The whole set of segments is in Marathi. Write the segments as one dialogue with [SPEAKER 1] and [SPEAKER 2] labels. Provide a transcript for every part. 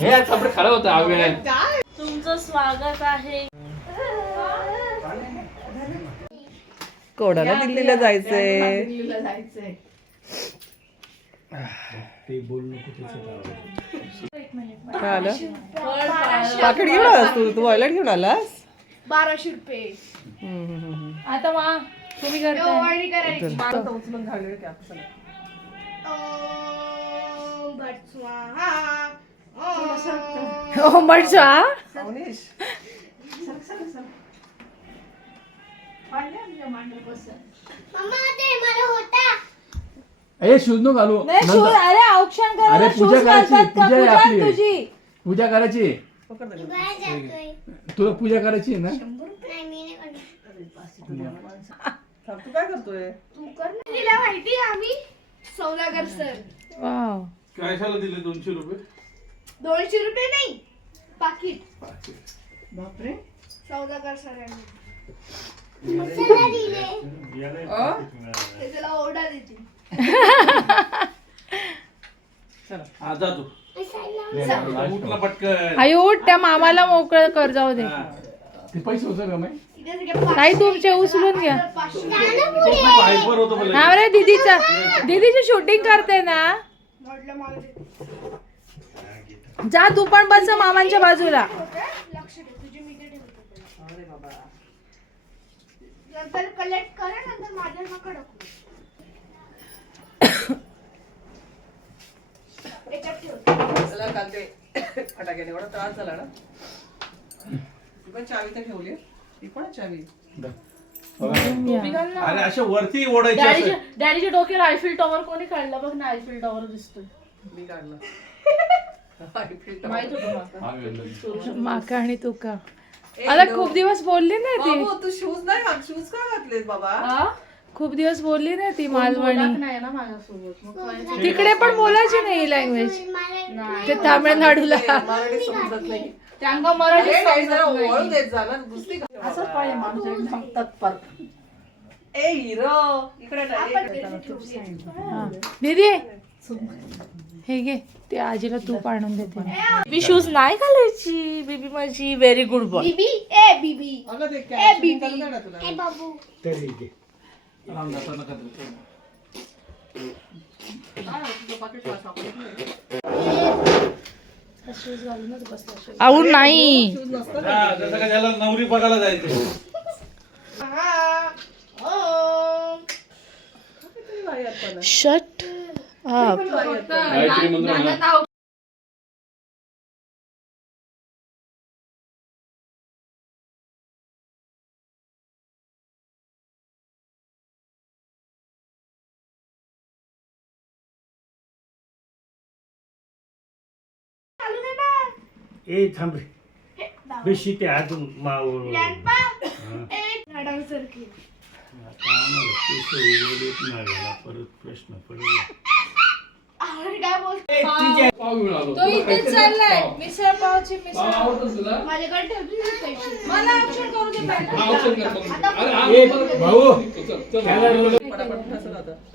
[SPEAKER 1] हे होतं हा वेळेत
[SPEAKER 2] तुमचं स्वागत आहे.
[SPEAKER 3] कोणाला दिल्लीला जायचंय? काय आलं पाकिट घेऊन आलास तू? तू वॉयलेट घेऊन आलास?
[SPEAKER 4] बाराशे रुपये.
[SPEAKER 3] हम्म, हम्म, हम्म.
[SPEAKER 2] आता मा तुम्ही
[SPEAKER 3] उचलून घालूया
[SPEAKER 2] हो
[SPEAKER 3] अवनीश,
[SPEAKER 1] ए शूज नो घालू
[SPEAKER 2] नाही शूज
[SPEAKER 1] नंतर-
[SPEAKER 2] अरे औक्षण
[SPEAKER 1] अरे
[SPEAKER 2] करायला
[SPEAKER 1] पूजा करायची,
[SPEAKER 2] घालतात का
[SPEAKER 1] पूजा आहे
[SPEAKER 2] पूजा आहे
[SPEAKER 1] आपली.
[SPEAKER 2] तुझी
[SPEAKER 1] पूजा करायची. तुला पूजा करायची आहे ना
[SPEAKER 3] तू काय करतोय
[SPEAKER 4] तू कर ना. तिला माहिती आम्ही सौदागर सर
[SPEAKER 2] वाव
[SPEAKER 1] कशाला दिले दोनशे रुपये?
[SPEAKER 4] दोनशे रुपये नाही पाकिट.
[SPEAKER 3] बापरे.
[SPEAKER 4] सौदागर सरांनी
[SPEAKER 3] अ?
[SPEAKER 4] ते त्याला ओरडा देते.
[SPEAKER 3] चला.
[SPEAKER 1] जा तू. उठला पटकन.
[SPEAKER 2] आई उठ त्या मामाला मोकळं कर जाऊ दे.
[SPEAKER 1] ते पैसे होते का माही
[SPEAKER 4] तिथे सगळे
[SPEAKER 2] ताई तुमचे उचलून घ्या.
[SPEAKER 4] पाचशे
[SPEAKER 1] होतो
[SPEAKER 2] हा रे दीदीचा दीदीची शूटिंग करते ना.
[SPEAKER 4] म्हटलं मला.
[SPEAKER 2] जा तू पण बस मामांच्या बाजूला.
[SPEAKER 3] चला काल ते फटाक्याने एवढा त्रास झाला ना. ती पण चावी तर ठेवली. ती पण चावी.
[SPEAKER 1] अशा वरती ओढायची
[SPEAKER 2] डॅडीच्या. डॅडीच्या डोक्याला आयफिल टॉवर कोणी काढला? बघ ना आयफिल टॉवर दिसतोय.
[SPEAKER 3] मी काढला.
[SPEAKER 2] माहीत होतं. माका आणि तुका
[SPEAKER 3] ए,
[SPEAKER 2] आता
[SPEAKER 3] नो.
[SPEAKER 2] खूप दिवस बोलली नाही ती
[SPEAKER 3] तू शूज नाही घाल शूज का घातलेस बाबा
[SPEAKER 2] हा? खूप दिवस बोलली नाही ती मालवणी
[SPEAKER 4] नाही ना माझ्यासोबत मग काय?
[SPEAKER 2] तिकडे पण बोलायची नाही लँग्वेज ते तामिळनाडूला
[SPEAKER 3] मराठी समजत नाही
[SPEAKER 2] त्यांना मराठी
[SPEAKER 3] अरे नाही, जरा
[SPEAKER 2] समजत
[SPEAKER 3] ओळख
[SPEAKER 2] नाही.
[SPEAKER 3] देत जा ना नुसती घाल
[SPEAKER 2] असंच
[SPEAKER 3] बाबा.
[SPEAKER 2] पाहिजे माणूस एकदम तत्पर
[SPEAKER 3] ए हिरो इकडे नाही.
[SPEAKER 2] हा. दीदी हे घे ते आजीला तूप आणून देते. बेबी शूज नाही घालायची. बेबी माझी व्हेरी गुड बॉय
[SPEAKER 4] बीबी ए बीबी ए, बीबी. ए बाबू
[SPEAKER 3] नाही.
[SPEAKER 1] हा, जसं का नवरी बघायला जायचं.
[SPEAKER 4] हा.
[SPEAKER 2] शट
[SPEAKER 3] किती भारी आहेत पण.
[SPEAKER 1] गायत्री मंत्र म्हणा.
[SPEAKER 5] ए थांब रे. बेशी ते हात मावळ.
[SPEAKER 4] झाडांसारखी.
[SPEAKER 5] परत प्रश्न पडला.
[SPEAKER 4] काय बोलतो?
[SPEAKER 2] तो इथेच चाललाय. मिसळ पावची मिसळ.
[SPEAKER 4] माझ्याकडे ना पैसे.
[SPEAKER 2] मला ऑप्शन करू दे.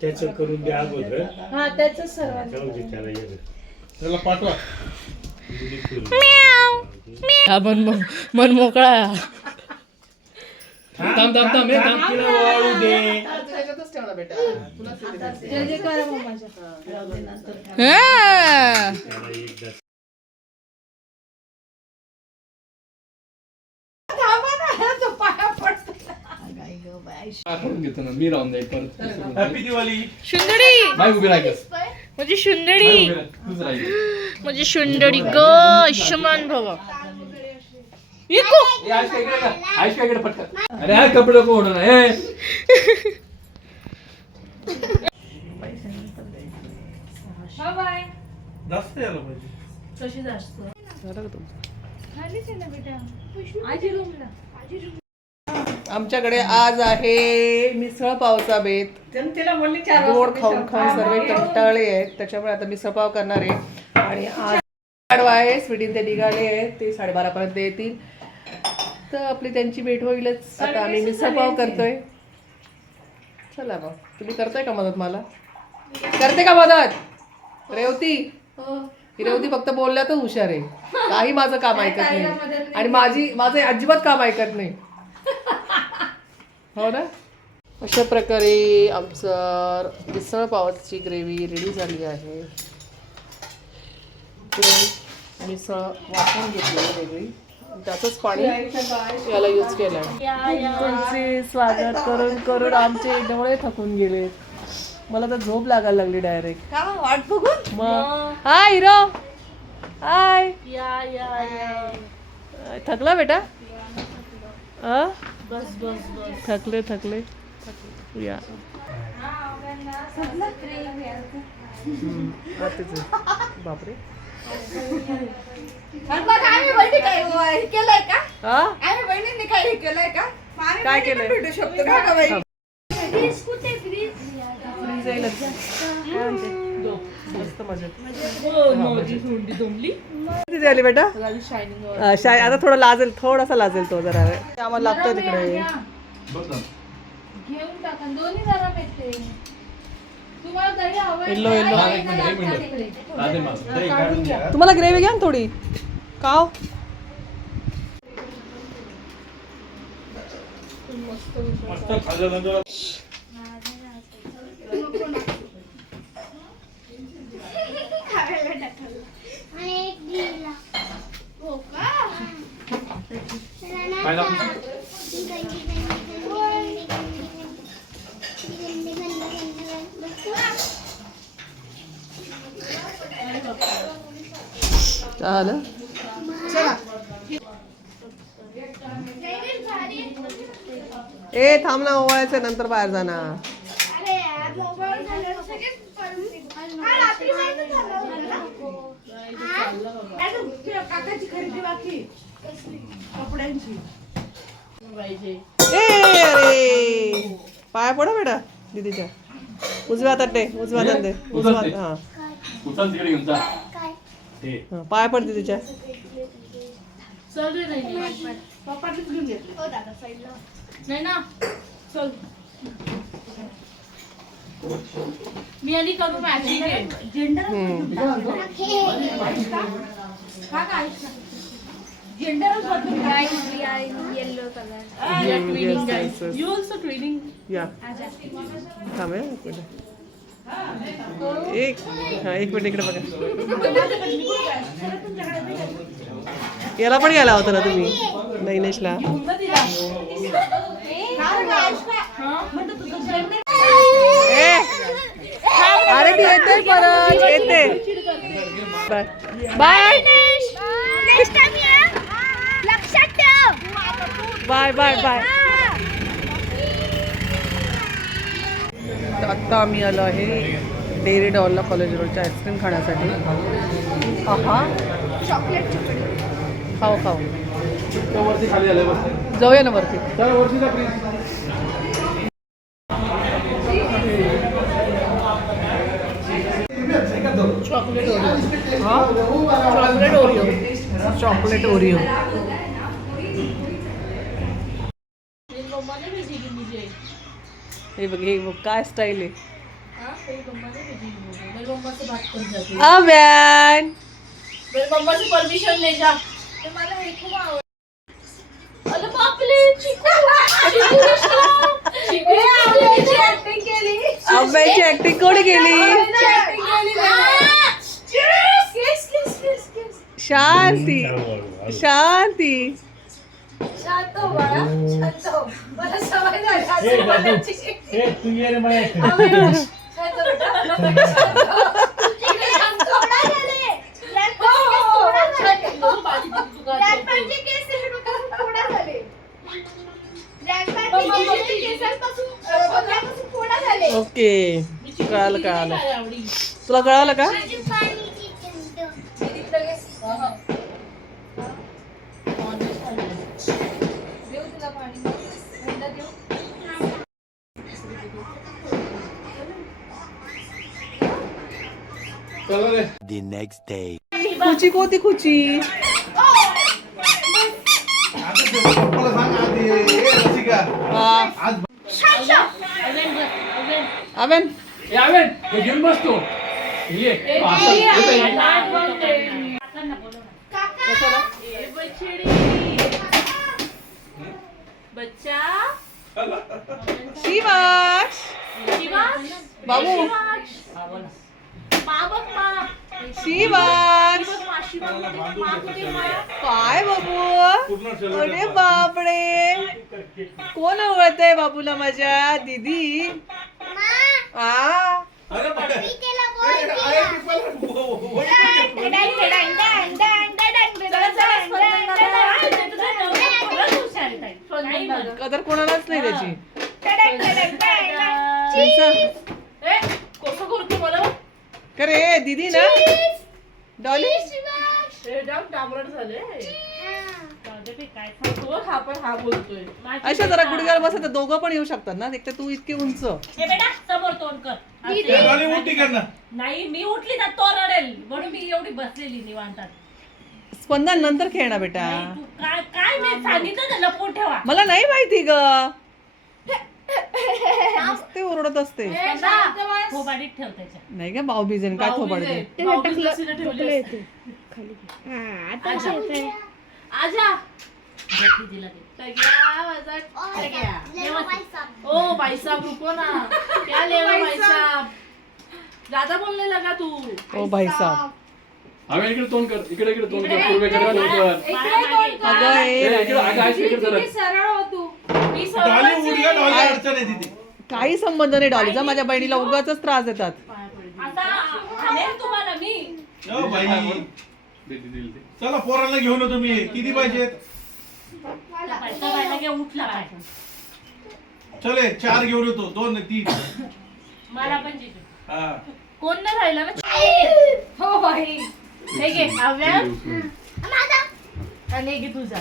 [SPEAKER 5] त्याचं करून द्या अगोदर.
[SPEAKER 2] हा त्याच सर्वांचं.
[SPEAKER 5] जाऊ दे त्याला
[SPEAKER 1] पाठवा.
[SPEAKER 2] मन मन मोकळा
[SPEAKER 1] थांब थांब थांब हे थांब.
[SPEAKER 5] तिला वाळू दे.
[SPEAKER 3] हा, त्याच्यातच बेटा. तुला
[SPEAKER 2] मम्माच्या
[SPEAKER 1] मी राहून जाईल परत. हॅपी दिवाळी
[SPEAKER 2] शुंदडी
[SPEAKER 1] बाय उभी
[SPEAKER 2] म्हणजे शुंदडी म्हणजे शुंदडी ग आयुष्यमान भव.
[SPEAKER 1] पटकन. अरे हा कपडे कोण
[SPEAKER 5] जास्त यायला पाहिजे.
[SPEAKER 2] कशी जास्त?
[SPEAKER 3] आमच्याकडे आज आहे मिसळ पावचा बेत. गोड खाऊन खाऊन सर्व कंटाळले आहेत. त्याच्यामुळे आता मिसळ पाव करणार आहे. आणि आज आहे स्वीटीन ते निघाले आहेत ते साडेबारा पर्यंत येतील. तर आपली त्यांची भेट होईलच. आता आम्ही मिसळ पाव करतोय. चला मग. तुम्ही करताय का मदत मला? करते का मदत? रेवती. हिरवती फक्त बोलण्यातच हुशार आहे. काही माझं काम ऐकत नाही. आणि माझी माझं अजिबात काम ऐकत नाही. हो ना? अशा प्रकारे आमचं मिसळ पावाची ग्रेव्ही रेडी झाली आहे. मिसळ वाफवून घेतली वेगळी. त्याचंच पाणी याला यूज केलं तुमचे स्वागत करून करून आमचे डोळे थकून गेले. मला तर झोप लागायला लागली डायरेक्ट
[SPEAKER 2] का? वाट बघून?
[SPEAKER 3] मग? Hi hero. हाय.
[SPEAKER 2] या या या.
[SPEAKER 3] थकला बेटा? अ?
[SPEAKER 2] बस बस बस.
[SPEAKER 3] थकले थकले. या. बापरे.
[SPEAKER 4] काय हे केलंय
[SPEAKER 3] हा?
[SPEAKER 4] हे? भेटू शकतो का गं बाई? फ्रीज
[SPEAKER 3] मस्त आली बेटा?
[SPEAKER 2] शायनिंग
[SPEAKER 3] अं, शाय आता थोडा लाजेल थोडासा लाजेल तो जरा. आम्हाला लागतोय तिकडे.
[SPEAKER 4] घेऊन टाका. दोन्ही जरा भेटते तुम्हाला
[SPEAKER 1] हा,
[SPEAKER 3] ग्रेव्ही घ्या ना थोडी. काव.
[SPEAKER 1] मस्त खाल्ल्यानंतर
[SPEAKER 4] खायला टाकायला हो का
[SPEAKER 1] काय दाखवू?
[SPEAKER 3] झालं ए थांब ना ओवायचं नंतर बाहेर जाणार
[SPEAKER 4] अरे यार मोबाईल झाल्यावर सगळेच परमिशन हा रात्री माहिती झालं होतं ना हा? अरे, ते काकाची खरेदी बाकी कपड्यांची
[SPEAKER 2] पाहिजे
[SPEAKER 3] ए अरे. पाया पडा बेटा दीदीच्या. उजव्या हातात दे उजव्या हातात दे उजव्या हा.
[SPEAKER 1] ते
[SPEAKER 3] हा, पाया पड
[SPEAKER 4] हो साईडला
[SPEAKER 2] नाही ना. चल। मी आणि करू मॅचिंग झेंडा
[SPEAKER 3] हम्म.
[SPEAKER 2] का? काय बदलून
[SPEAKER 4] कलर.
[SPEAKER 2] यू ऑल्सो
[SPEAKER 3] या. थांब एक मिनिट एक हा एक मिनिट इकडे बघा. याला पण घ्यायला होता ना तुम्ही? नैनेशला. अरे ती येते परत येते. बाय. बाय
[SPEAKER 4] लक्षात ठेव
[SPEAKER 3] बाय बाय. बाय आत्ता आम्ही आलो आहे डेअरी डॉलला कॉलेज रोडच्या आईस्क्रीम खाण्यासाठी. हा
[SPEAKER 4] चॉकलेट
[SPEAKER 3] खाऊ खाऊ.
[SPEAKER 1] वरती खाली आलाय बस.
[SPEAKER 3] जाऊया ना वरती.
[SPEAKER 1] चला वरती जा प्लीज
[SPEAKER 2] चॉकलेट
[SPEAKER 3] हा?
[SPEAKER 2] चॉकलेट ओरिओ
[SPEAKER 3] चॉकलेट ओरिओ
[SPEAKER 2] मम्माने भेजी की मुझे
[SPEAKER 3] हे बघ हे बघ काय स्टाईल आहे.
[SPEAKER 2] हाँ मेरी मम्मा ने भेजी की मुझे मेरी मम्मा से बात कर जाती.
[SPEAKER 3] अव्यान
[SPEAKER 2] मेरी मम्मा से परमिशन ले जा. ते मला हे खूप आवड अरे दिसला.
[SPEAKER 4] ऍक्टिंग
[SPEAKER 3] कोणी केली?
[SPEAKER 4] ऍक्टिंग केली किस किस किस किस
[SPEAKER 3] शांती शांती
[SPEAKER 4] शांत हो बाळा शांत हो मला सवय झाली
[SPEAKER 5] ए,
[SPEAKER 4] असं
[SPEAKER 5] बाबू.
[SPEAKER 4] बोलायची.
[SPEAKER 5] ए तू ये रे माझ्या
[SPEAKER 4] शांत बेटा. शांत हो. इकडे शांत हो. थोडा झाले. Grandpaचे केस थोडा झाले. Grandpaचे केस हे डोक्यातून थोडा झाले. Grandpaचे केस हे केसांपासून, अ, डोक्यापासून थोडा झाले.
[SPEAKER 3] ओके कळालं कळालं तुला कळालं का
[SPEAKER 4] देऊ तुला पाणी. थंड देऊ?
[SPEAKER 1] चला रे
[SPEAKER 6] the next day.
[SPEAKER 3] खुची कोणती खुची अवेन.
[SPEAKER 1] हे घेऊन बसतो ये.
[SPEAKER 3] कशाला?
[SPEAKER 2] बच्चा.
[SPEAKER 3] शिवाश.
[SPEAKER 2] शिवाश?
[SPEAKER 3] बाबू.
[SPEAKER 2] शिवाश. मा बघ मा.
[SPEAKER 3] शिवाश.
[SPEAKER 2] बघ माशी बघमध्ये मा कुठे मा
[SPEAKER 3] काय बाबू? अरे बापडे कोण आवडत आहे बाबूला माझ्या दीदी आ. कदर कोणालाच नाही त्याची
[SPEAKER 2] दादा.
[SPEAKER 3] शिवसा.
[SPEAKER 2] ए, कसं करतो मला
[SPEAKER 3] का रे दीदी ना डॉली
[SPEAKER 2] हे झाले हा पण हा बोलतोय.
[SPEAKER 3] अशा जरा गुडघ्यावर बसा तर दोघं पण येऊ शकतात ना? एक तर तू इतकी उंच.
[SPEAKER 6] हे बेटा समोर तोंड कर.
[SPEAKER 4] दीदी.
[SPEAKER 6] असं.
[SPEAKER 5] डॉली उलटी कर ना.
[SPEAKER 6] नाही मी उठली तर तो रडेल. म्हणून मी एवढी बसलेली निवांतात.
[SPEAKER 3] स्पंदन नंतर खेळ ना बेटा.
[SPEAKER 6] नाही, तू काय काय मी सांगितलं ना लपवून ठेवा.
[SPEAKER 3] मला नाही माहिती ग. ते ओरडत असते.
[SPEAKER 6] खोबाडीत ठेव त्याच्या.
[SPEAKER 3] नाही का भाऊ बिजन काय थोबाडते
[SPEAKER 2] ठेवले आजा
[SPEAKER 6] गट्टी दिला ते.
[SPEAKER 2] टग्या माझा ओ भाई साहब रुको ना क्या ले रहे हो भाई साहब ज्यादा बोलने लगा तू
[SPEAKER 3] ओ भाई साहब
[SPEAKER 1] अगं इकडे तोंड कर इकडे इकडे तोंड कर पूर्वेकडे.
[SPEAKER 3] अगं
[SPEAKER 1] ए, इकडे अगं आईस इकडे जरा.
[SPEAKER 4] सरळ हो तू
[SPEAKER 2] मी
[SPEAKER 5] डॉली डॉली अडचण आहे तिथे
[SPEAKER 3] काही संबंध नाही डॉलीचा माझ्या बहिणीला उगाच त्रास देतात
[SPEAKER 6] आता आणेल तुम्हाला मी
[SPEAKER 5] ओ बाई चला पोरांना घेऊन येतो मी. किती पाहिजेत?
[SPEAKER 6] उठला पाहिजे.
[SPEAKER 5] चले चार घेऊन येतो. दोन तीन.
[SPEAKER 6] मला पण जिजू
[SPEAKER 5] हा.
[SPEAKER 2] कोण नाही राहिला ना
[SPEAKER 4] हो बाई.
[SPEAKER 2] हे घे आणि हे घे तुझा.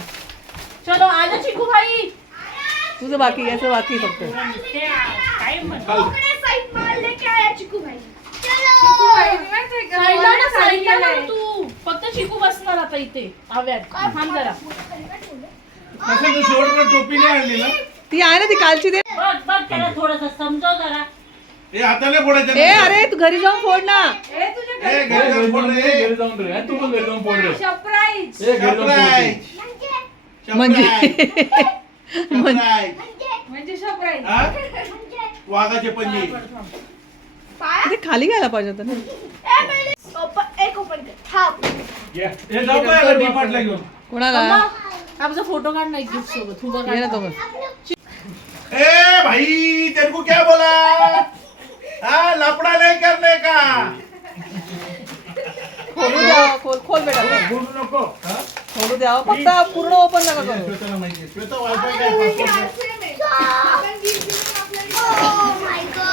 [SPEAKER 2] चलो आजा चिकू भाई
[SPEAKER 3] तुझं बाकी याचं बाकी फक्त.
[SPEAKER 6] काय म्हणतो
[SPEAKER 1] चाल.
[SPEAKER 2] साईडला ना साईडला ना तू फक्त चिकू बसणार आता इथे. हव्यात थांब जरा.
[SPEAKER 5] कसं तू शेवटपर्यंत टोपी नाही आणली ना?
[SPEAKER 3] ती आहे ना ती कालची दे.
[SPEAKER 6] बघ बघ त्याला थोडस समजव जरा.
[SPEAKER 5] ए हाताने फोडायचं
[SPEAKER 3] ए अरे तू घरी जाऊन फोड ना.
[SPEAKER 4] ए तुझ्या
[SPEAKER 5] ए,
[SPEAKER 1] ए,
[SPEAKER 5] घरी जाऊन
[SPEAKER 1] घरी
[SPEAKER 5] फोड
[SPEAKER 1] जाऊन
[SPEAKER 5] रे.
[SPEAKER 1] रे, घरी जाऊन रे. ए, तू पण घरी जाऊन फोड रे.
[SPEAKER 4] सरप्राईज
[SPEAKER 1] ए, घरी जाऊन फोड रे.
[SPEAKER 5] Surprise.
[SPEAKER 3] म्हणजे?
[SPEAKER 5] Surprise.
[SPEAKER 4] म्हणजे? सरप्राईज
[SPEAKER 5] हा? वाघाचे पंजे.
[SPEAKER 3] ते खाली घ्यायला पाहिजे होतं ना.
[SPEAKER 5] हे.
[SPEAKER 3] कोणाला?
[SPEAKER 2] आमचा फोटो काढ ना एक गिफ्ट सोबत. उभं
[SPEAKER 3] ना
[SPEAKER 2] काढ.
[SPEAKER 3] तो.
[SPEAKER 5] ए भाई तेरे को क्या बोला? हाँ लपड़ा नहीं करने का?
[SPEAKER 3] खोलू द्या खोल खोल बेटा
[SPEAKER 5] बोलू नको हाँ?
[SPEAKER 3] खोलू द्या फक्त पूर्ण ओपन नका करू.
[SPEAKER 5] श्वेताला माहिती आहे. श्वेता वायफाय काय password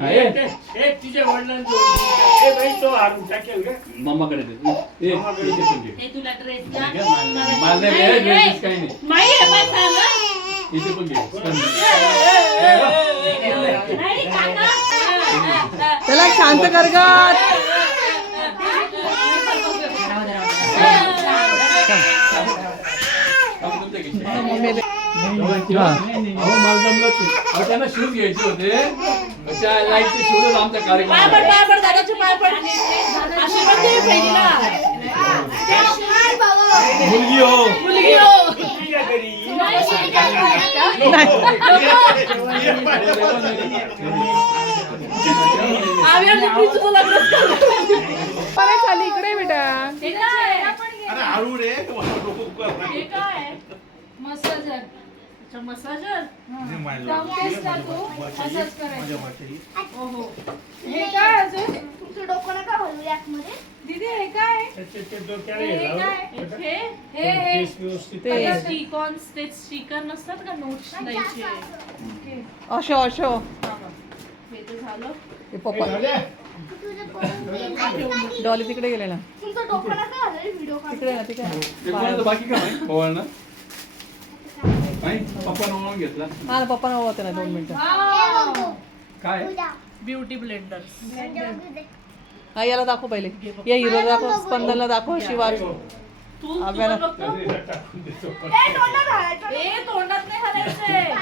[SPEAKER 5] हा?
[SPEAKER 2] हा,
[SPEAKER 1] दे. पण घे.
[SPEAKER 6] हे तुला ड्रेस
[SPEAKER 1] घे, माल नाही. माल नाही, ए, ड्रेसेस काही नाही.
[SPEAKER 6] नाही हे पण सांग
[SPEAKER 1] इथे पण घे. स्पंदन.
[SPEAKER 6] नाही काका
[SPEAKER 3] त्याला शांत कर गा. मम्मी
[SPEAKER 1] त्यांना शूज घ्यायचे होते त्या लाईटचे शूज
[SPEAKER 5] मुलगी हो
[SPEAKER 2] मुलगी हो.
[SPEAKER 3] परत खाली इकडे बेटा.
[SPEAKER 5] अरे हळू रे. मला
[SPEAKER 2] हे. काय
[SPEAKER 4] मसाजर
[SPEAKER 2] अच्छा
[SPEAKER 5] हे
[SPEAKER 4] तू? करायचं. हे काय अजून?
[SPEAKER 7] तुमचं डोकं नका हलवू आतमध्ये
[SPEAKER 4] दीदी हे काय? हे
[SPEAKER 5] हे.
[SPEAKER 4] काय? हे हे
[SPEAKER 5] व्यवस्थित
[SPEAKER 3] ते.
[SPEAKER 2] स्टिकॉन ते स्टिकर नसतात का? नोट्स द्यायचे.
[SPEAKER 3] अशो अशो.
[SPEAKER 2] हे तर झालं.
[SPEAKER 3] हे पप्पा. डॉली तिकडे गेले ना.
[SPEAKER 7] तुमचं डोकं नका घालायला व्हिडिओ
[SPEAKER 3] तिकडे ना तिकडे
[SPEAKER 1] ते कोणाचं बाकी का माहिती ओवाळणं माहिती पप्पा ओवाळून घेतला.
[SPEAKER 3] हा ना पप्पा होते ना दोन मिनिटं.
[SPEAKER 1] काय?
[SPEAKER 6] ब्युटी ब्लेंडर
[SPEAKER 3] हा याला दाखव पहिले. या हिरो दाखव स्पंदनला दाखव शिवाज.
[SPEAKER 6] तू
[SPEAKER 3] अभ्याला-
[SPEAKER 6] तू बघतो.
[SPEAKER 7] ए, तोंडात घालायचं.
[SPEAKER 6] ए तोंडात नाही घालायचंय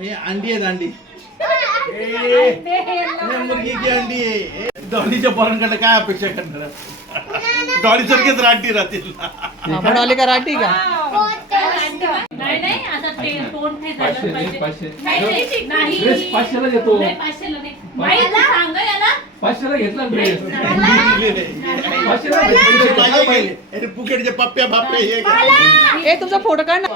[SPEAKER 5] हे अंडी आहे. अंडी मुलगी की अंडी आहे? डॉलीच्या पोरांकडे काय अपेक्षा करणार? डॉली सारखेच राठी राहतील.
[SPEAKER 3] हा डॉली का राठी का?
[SPEAKER 6] नाही नाही आता ते तोंड ते
[SPEAKER 1] पाचशे
[SPEAKER 6] झालं
[SPEAKER 1] ड्रेस
[SPEAKER 6] पाहिजे
[SPEAKER 1] पाचशे.
[SPEAKER 6] नाही, नाही, नाही.
[SPEAKER 1] ड्रेस पाचशेला देतो.
[SPEAKER 6] नाही, पाचशेला नाही. बाई, तू सांग याला.
[SPEAKER 1] पाचशेला घेतला ड्रेस.
[SPEAKER 5] पैसे
[SPEAKER 1] पाचशेला घेतला
[SPEAKER 5] पाहिजे गेले. अरे फुकटचे पप्प्या बाप्या हे?
[SPEAKER 3] ए तुमचा फोटो काढ ना.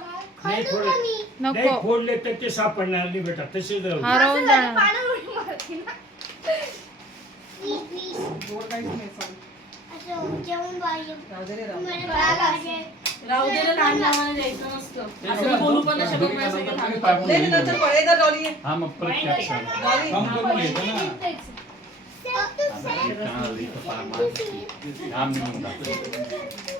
[SPEAKER 8] नाही फोडले. तर ते सापडणार नाही बेटा तसे जाऊ
[SPEAKER 3] हरवून जाणार
[SPEAKER 7] जेवण पाहिजे
[SPEAKER 2] राहू दे रे, लहान लहान द्यायचं नसतं. असं बोलू पण नाही शकत माझ्यासोबत हात.
[SPEAKER 1] हा मग परत check करा. काम करून घ्यायचं ना. थांब निघून जातो. जास्त करायचं नाही. Vlog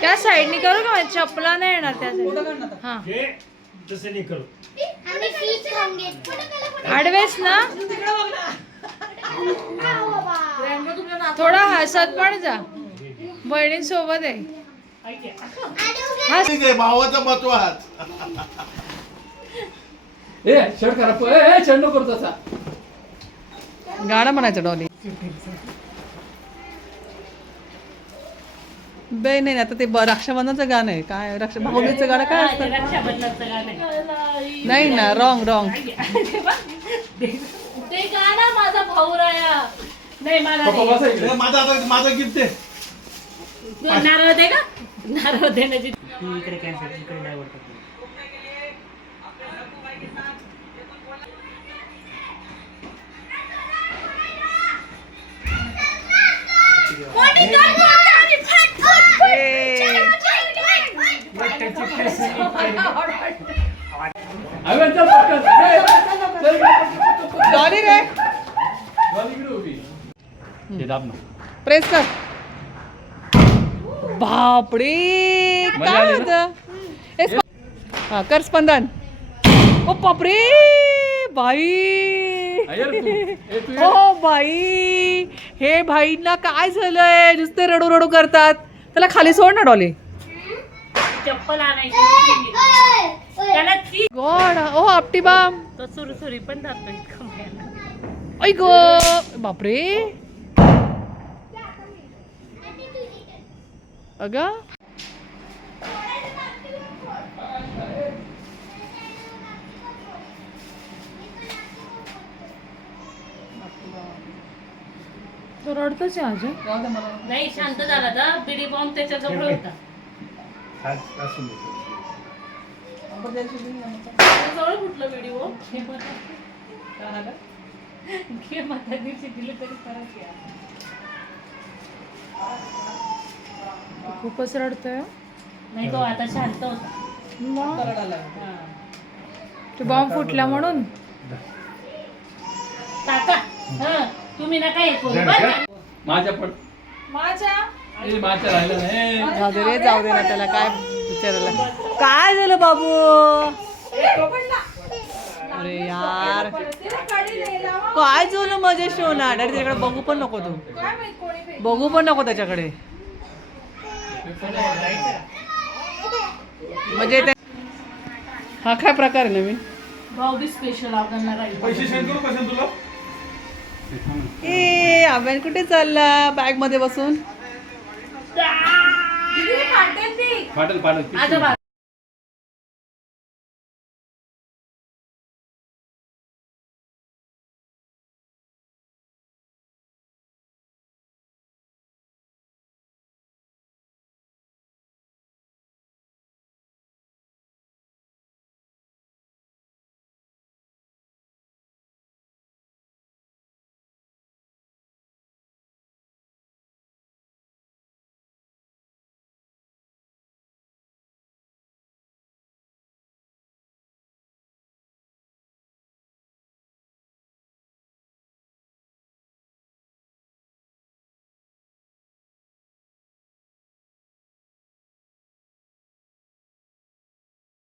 [SPEAKER 4] त्या साईडनी करू का? चपला नाही येणार त्या साईड हा.
[SPEAKER 8] तसं नाही करू.
[SPEAKER 4] आडवेच ना? थोडा हसत पण जा. बहिणींसोबत आहे.
[SPEAKER 5] भावाचा महत्त्व
[SPEAKER 1] ए शर्ट करा. प- ए ए, शर्ट नको करू तसा.
[SPEAKER 3] गाणं म्हणायचं डॉली. बे नाही आता ते ब- रक्षाबंधनचं गाणं आहे. काय रक्षा भाऊबीजचं गाणं काय
[SPEAKER 6] हा,
[SPEAKER 3] असतं?
[SPEAKER 6] रक्षाबंधनचं गाणं.
[SPEAKER 3] नाही ना रॉंग रॉंग
[SPEAKER 6] ते गाणं माझा भाऊ राया. नाही मला
[SPEAKER 1] पप्पा
[SPEAKER 6] नाही.
[SPEAKER 1] बसा इकडे.
[SPEAKER 5] माझा आता माझा गिफ्ट आहे.
[SPEAKER 6] नारळ दे का? नारळ देण्याची
[SPEAKER 1] इकडे.
[SPEAKER 3] डॉली
[SPEAKER 1] इकडे उभी. हे
[SPEAKER 3] प्रेस कर। काय होतं स्प- हा कर स्पंदन। ओ बापरे बाई ओ बाई. हे भाईंना काय झालंय? नुसते रडू रडू करतात. त्याला खाली सोड ना डॉली.
[SPEAKER 6] चप्पल आणायची. त्याला ती
[SPEAKER 3] गॉड ओ आपटी बाम.
[SPEAKER 6] तो सुरसुरी पण जातो इतकं.
[SPEAKER 3] ऐ ग. बापरे. अगं.
[SPEAKER 4] तो रडतोच आहे अजून.
[SPEAKER 6] नाही शांत झाला तर बिडी बॉम्ब त्याच्याजवळ होता.
[SPEAKER 2] जवळ कुठलं व्हिडिओ
[SPEAKER 6] घे माझ्या दिवशी दिलं तरी फरक आहे.
[SPEAKER 4] खूपच रडतोय.
[SPEAKER 6] नाही तो आता शांत होता.
[SPEAKER 4] मग
[SPEAKER 6] हा.
[SPEAKER 4] ते बॉम्ब फुटला म्हणून.
[SPEAKER 6] काका हा. तुम्ही नका हे करू बरं का?
[SPEAKER 1] माझ्या पण.
[SPEAKER 2] माझ्या?
[SPEAKER 1] ए, माझ्या राहिलं नाही.
[SPEAKER 3] जाऊ दे रे जाऊ दे ना त्याला काय विचारायला. काय झालं बाबू? अरे यार. काय झालं माझ्या शोना? अरे त्याच्याकडे बघू पण नको तू. बघू पण नको त्याच्याकडे. म्हणजे ते हा काय प्रकार आहे नवीन?
[SPEAKER 2] भाऊबी स्पेशल काही
[SPEAKER 5] पैसे सेंड करू तुला?
[SPEAKER 3] ए अभ्यान कुठे चालला? बॅगमध्ये बसून.
[SPEAKER 2] फाटेल ती.
[SPEAKER 1] फाटल